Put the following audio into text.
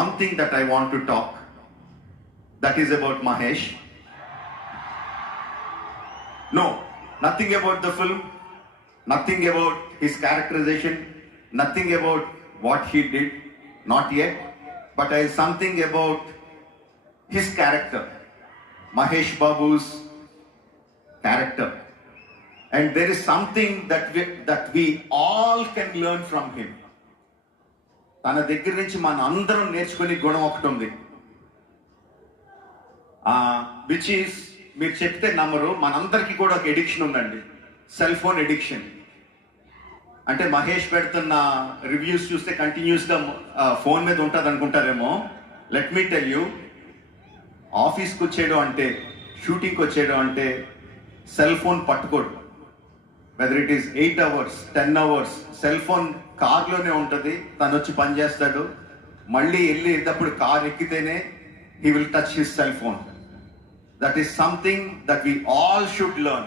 one thing that I want to talk. That is about Mahesh. No, nothing about the film, nothing about his characterization, nothing about what he did, not yet. But I something about his character, Mahesh Babu's character. And there is something that we all can learn from him. తన దగ్గర నుంచి మన అందరం నేర్చుకునే గుణం ఒకటి ఉంది, which is, మీరు చెప్తే నమ్మరు, మనందరికీ కూడా ఒక ఎడిక్షన్ ఉందండి, సెల్ ఫోన్ ఎడిక్షన్. అంటే మహేష్ పెడుతున్న రివ్యూస్ చూస్తే కంటిన్యూస్గా ఫోన్ మీద ఉంటుంది అనుకుంటారేమో. లెట్ మీ టెల్ యూ, ఆఫీస్కి వచ్చేయడం అంటే, షూటింగ్కి వచ్చేయడం అంటే సెల్ ఫోన్ పట్టుకోడు. Whether it is 8 hours 10 hours cell phone కార్లోనే ఉంటుంది. తను వచ్చి పని చేస్తాడు, మళ్ళీ వెళ్ళేటప్పుడు కార్ ఎక్కితేనే he will touch his cell phone. That is something that we all should learn.